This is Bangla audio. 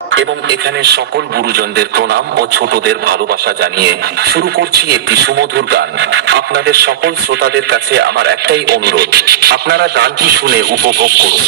এবং এখানে সকল গুরুজনদের প্রণাম ও ছোটদের ভালোবাসা জানিয়ে শুরু করছি একটি সুমধুর গান। আপনাদের সকল শ্রোতাদের কাছে আমার একটাই অনুরোধ, আপনারা গানটি শুনে উপভোগ করুন।